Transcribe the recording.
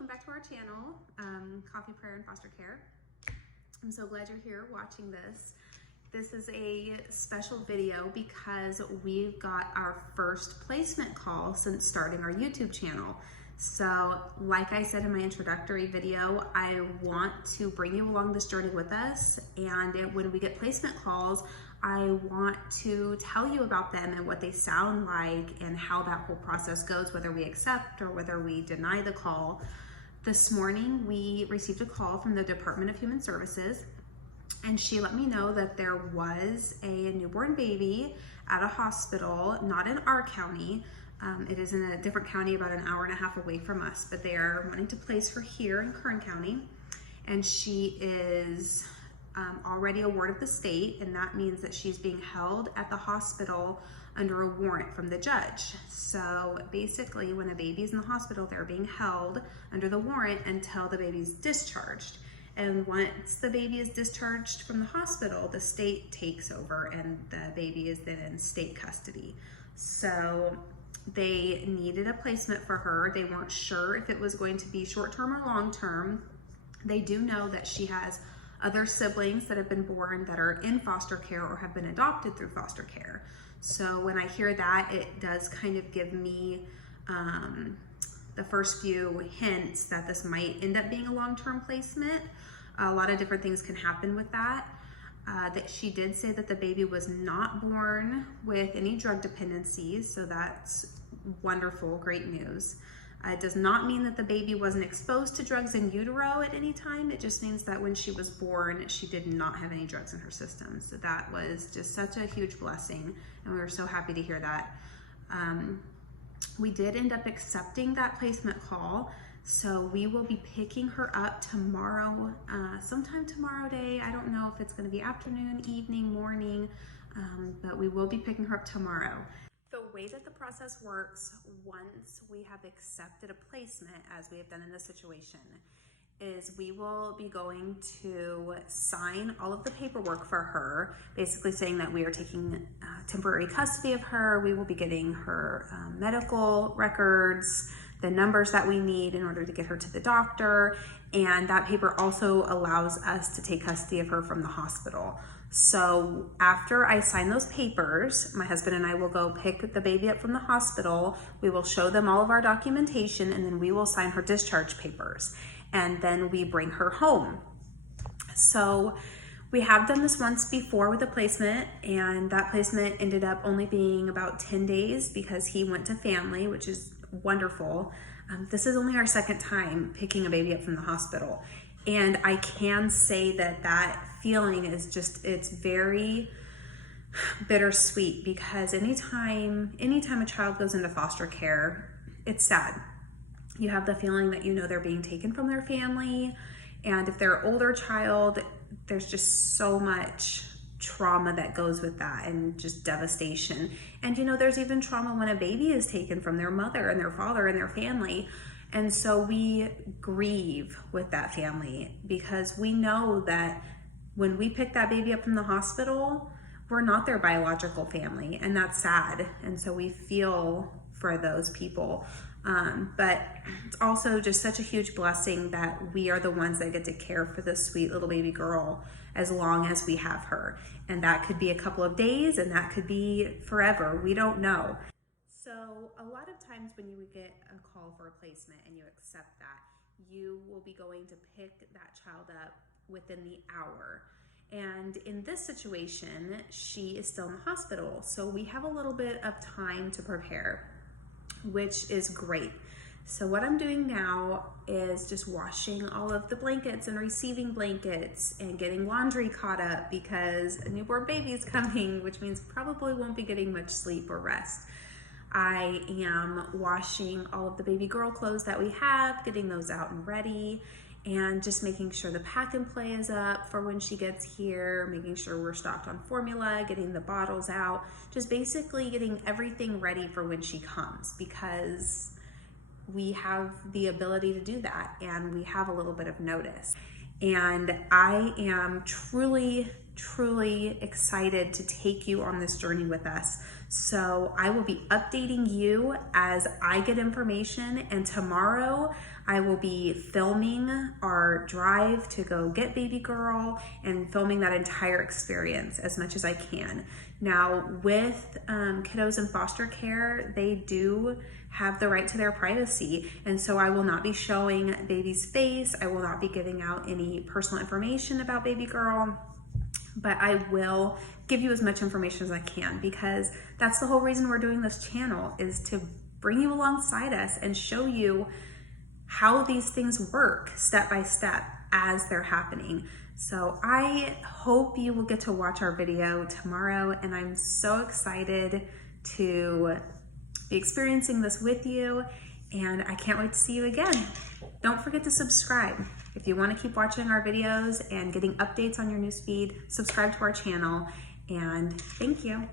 welcome back to our channel, Coffee Prayer and Foster Care. I'm so glad you're here watching this. This is a special video because we've got our first placement call since starting our YouTube channel. So like I said in my introductory video, I want to bring you along this journey with us, and when we get placement calls, I want to tell you about them and what they sound like and how that whole process goes, whether we accept or whether we deny the call. This morning, we received a call from the Department of Human Services, and she let me know that there was a newborn baby at a hospital, not in our county. It is in a different county about an hour and a half away from us, but they are wanting to place her here in Kern County, and she is already a ward of the state, and that means that she's being held at the hospital under a warrant from the judge. So basically, when a baby's in the hospital, they're being held under the warrant until the baby's discharged. And once the baby is discharged from the hospital, the state takes over and the baby is then in state custody. So they needed a placement for her. They weren't sure if it was going to be short-term or long-term. They do know that she has other siblings that have been born that are in foster care or have been adopted through foster care. So when I hear that, it does kind of give me the first few hints that this might end up being a long-term placement. A lot of different things can happen with that. That she did say that the baby was not born with any drug dependencies, so that's wonderful, great news. It does not mean that the baby wasn't exposed to drugs in utero at any time. It just means that when she was born, she did not have any drugs in her system. So that was just such a huge blessing, and we were so happy to hear that. We did end up accepting that placement call, so we will be picking her up tomorrow, sometime tomorrow day. I don't know if it's going to be afternoon, evening, morning, but we will be picking her up tomorrow. The way that the process works once we have accepted a placement, as we have done in this situation, is we will be going to sign all of the paperwork for her, basically saying that we are taking temporary custody of her. We will be getting her medical records, the numbers that we need in order to get her to the doctor, and that paper also allows us to take custody of her from the hospital. So after I sign those papers, my husband and I will go pick the baby up from the hospital. We will show them all of our documentation, and then we will sign her discharge papers, and then we bring her home. So we have done this once before with a placement, and that placement ended up only being about 10 days because he went to family, which is wonderful. This is only our second time picking a baby up from the hospital. And I can say that that feeling is just, it's very bittersweet, because anytime a child goes into foster care, it's sad. You have the feeling that, you know, they're being taken from their family. And if they're an older child, there's just so much trauma that goes with that, and just devastation. And you know, there's even trauma when a baby is taken from their mother and their father and their family. And so we grieve with that family, because we know that when we pick that baby up from the hospital, we're not their biological family, and that's sad. And so we feel for those people. But it's also just such a huge blessing that we are the ones that get to care for this sweet little baby girl as long as we have her. And that could be a couple of days, and that could be forever. We don't know. So a lot of times when you get a call for a placement and you accept that, you will be going to pick that child up within the hour. And in this situation, she is still in the hospital. So we have a little bit of time to prepare, which is great. So what I'm doing now is just washing all of the blankets and receiving blankets and getting laundry caught up, because a newborn baby is coming, which means probably won't be getting much sleep or rest. I am washing all of the baby girl clothes that we have, getting those out and ready, and just making sure the pack and play is up for when she gets here, making sure we're stocked on formula, getting the bottles out, just basically getting everything ready for when she comes, because we have the ability to do that, and we have a little bit of notice. And I am truly truly excited to take you on this journey with us. So I will be updating you as I get information, and tomorrow I will be filming our drive to go get baby girl and filming that entire experience as much as I can. Now with kiddos in foster care, they do have the right to their privacy, and so I will not be showing baby's face. I will not be giving out any personal information about baby girl, but I will give you as much information as I can, because that's the whole reason we're doing this channel, is to bring you alongside us and show you how these things work step by step as they're happening. So I hope you will get to watch our video tomorrow, and I'm so excited to be experiencing this with you, and I can't wait to see you again. Don't forget to subscribe. If you want to keep watching our videos and getting updates on your newsfeed, subscribe to our channel, and thank you.